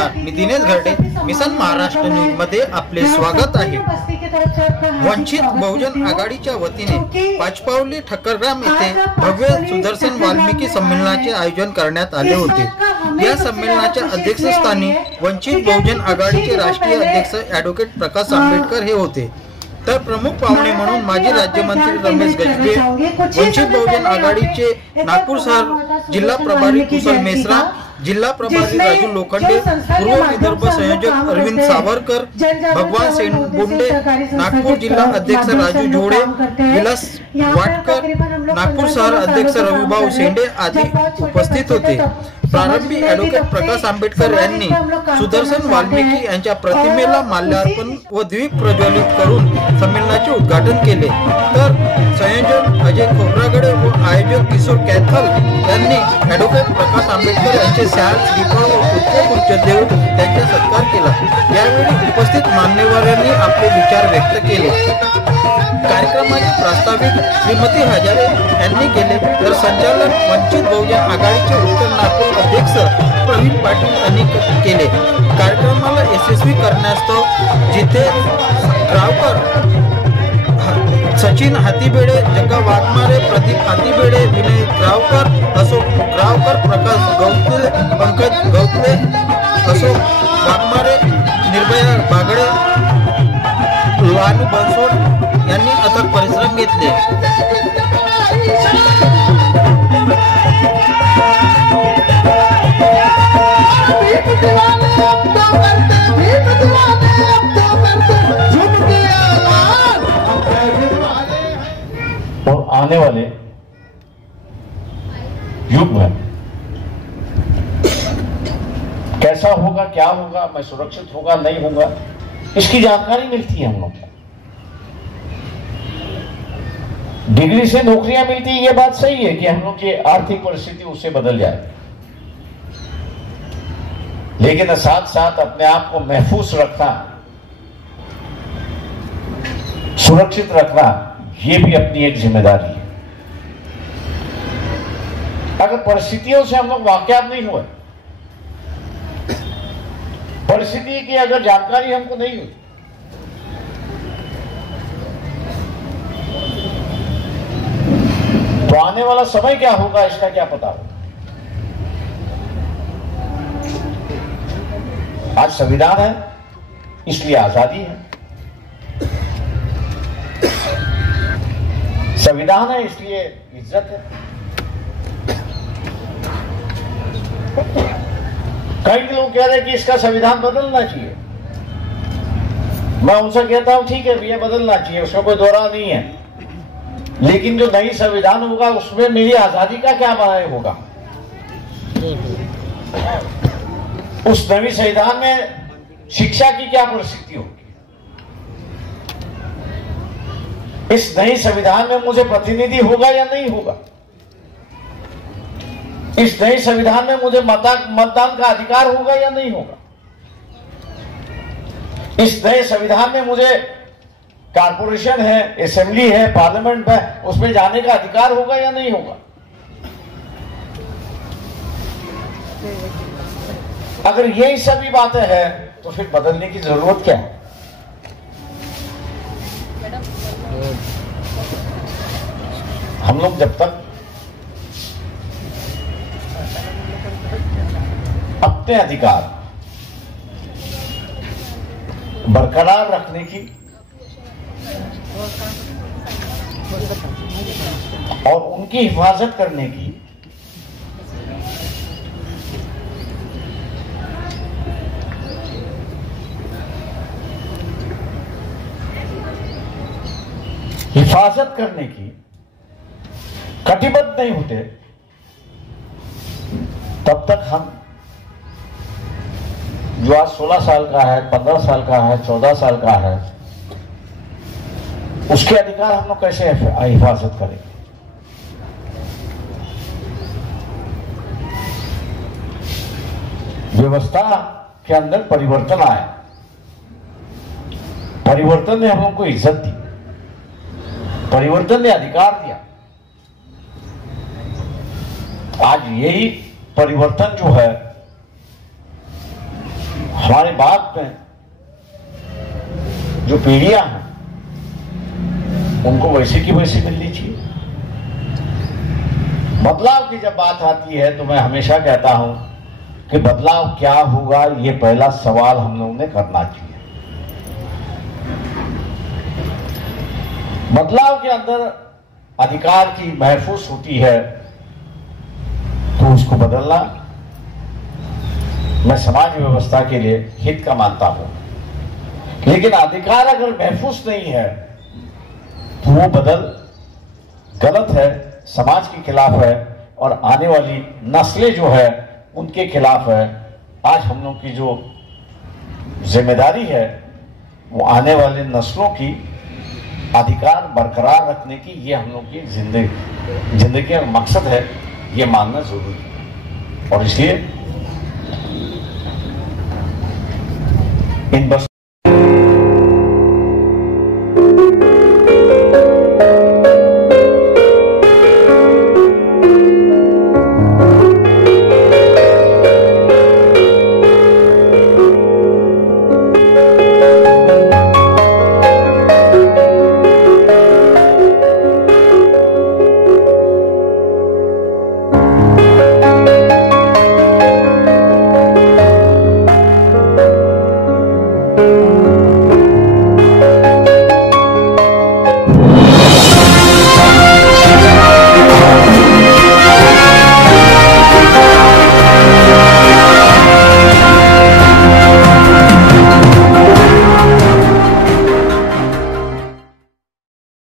नमस्कार, मी Dinesh Gharde, mission Maharashtra news मध्ये आपले स्वागत आहे। वंचित बहुजन आघाडीच्या वतीने पाचपावली ठक्करग्राम येथे भव्य सुदर्शन वाल्मिकी संमेलनाचे आयोजन करण्यात आले होते। या संमेलनाच्या अध्यक्षस्थानी वंचित बहुजन आघाडीचे राष्ट्रीय अध्यक्ष ॲडव्होकेट प्रकाश आंबेडकर हे होते। तर प्रमुख पाहुणे म्हणून माजी राज्यमंत्री रमेश गजबे, वंचित बहुजन आघाडीचे नागपूर शहर जिल्हा प्रभारी कुशल मेश्राम, जिल्हा प्रभारी राजू लोखंडे, पूर्व विदर्भ संयोजक अरविंद सावरकर, भगवान सेनबुंडे, नागपूर जिल्हा अध्यक्ष राजू जोड़े, विलास वाटकर, नागपूर शहर अध्यक्ष रविभाऊ शेंडे आदि उपस्थित होते। प्रारंभी ॲडव्होकेट प्रकाश आंबेडकर यांनी सुदर्शन वाल्मिकी यांच्या प्रतिमेला माल्यार्पण व दीप प्रज्वलित करून संमेलनाचे उद्घाटन केले। तर संयोजक अजय खोब्रागडे व आयोजक किशोर कॅथल यांनी ॲडव्होकेट प्रकाश आंबेडकर यांचे शाल, श्रीफळ व पुष्पगुच्छ देऊन त्यांचा सत्कार केला। यावेळी उपस्थित मान्यवरांनी आपले विचार व्यक्त केले। कार्यक्रमाचे प्रास्ताविक श्रीमती हजारे यांनी केले, तर संचालन वंचित बहुजन आघाडीचे उत्तर नागपूर अध्यक्ष प्रवीण पाटील यांनी केले। कार्यक्रमाला यशस्वी करण्यास्तव जिथे गावकर, सचिन हातीबेडे, जग्गा वाघमारे, प्रदीप हातीबेडे, विनय गावकर, अशोक गावकर, प्रकाश गौतले, पंकज गौतले, अशोक वाघमारे, निर्भया बागडे, लालू बनसोड यांनी अथक परिश्रम घेतले। और आने वाले युग में कैसा होगा, क्या होगा, मैं सुरक्षित होगा नहीं होगा, इसकी जानकारी मिलती है हम लोग को। डिग्री से नौकरियां मिलती है, ये बात सही है कि हम लोग की आर्थिक परिस्थिति उससे बदल जाए, लेकिन साथ साथ अपने आप को महफूज रखना, सुरक्षित रखना, ये भी अपनी एक जिम्मेदारी है। अगर परिस्थितियों से हम लोग वाकियात नहीं हुए, परिस्थिति की अगर जानकारी हमको नहीं हुई, तो आने वाला समय क्या होगा इसका क्या पता होगा। आज संविधान है इसलिए आजादी है, संविधान है इसलिए इज्जत है। कई लोग कह रहे हैं कि इसका संविधान बदलना चाहिए, मैं उनसे कहता हूं ठीक है, ये बदलना चाहिए, उसमें कोई दो राह नहीं है, लेकिन जो नई संविधान होगा उसमें मेरी आजादी का क्या मायने होगा। उस नई संविधान में शिक्षा की क्या परिस्थिति होगी, इस नई संविधान में मुझे प्रतिनिधि होगा या नहीं होगा, इस नए संविधान में मुझे मतदान का अधिकार होगा या नहीं होगा, इस नए संविधान में मुझे कारपोरेशन है, असेंबली है, पार्लियामेंट है, उसमें जाने का अधिकार होगा या नहीं होगा। अगर यही सभी बातें हैं तो फिर बदलने की जरूरत क्या है। हम लोग जब तक अपने अधिकार बरकरार रखने की और उनकी हिफाजत करने की कटिबद्ध नहीं होते, तब तक हम जो आज 16 साल का है, 15 साल का है, 14 साल का है, उसके अधिकार हम लोग कैसे हिफाजत करेंगे। व्यवस्था के अंदर परिवर्तन आया, परिवर्तन ने हम लोग को इज्जत दी, परिवर्तन ने अधिकार दिया। आज यही परिवर्तन जो है हमारे बाद में जो पीढ़ियां हैं उनको वैसे की वैसी मिलनी चाहिए। बदलाव की जब बात आती है तो मैं हमेशा कहता हूं कि बदलाव क्या होगा, ये पहला सवाल हम लोगों ने करना चाहिए। बदलाव के अंदर अधिकार की महफूज होती है तो उसको बदलना मैं समाज व्यवस्था के लिए हित का मानता हूं, लेकिन अधिकार अगर महफूज नहीं है तो वो बदल गलत है, समाज के खिलाफ है और आने वाली नस्लें जो है उनके खिलाफ है। आज हम लोग की जो जिम्मेदारी है वो आने वाली नस्लों की अधिकार बरकरार रखने की, ये हम लोग की जिंदगी का मकसद है, ये मानना जरूरी है। और इसलिए इन बस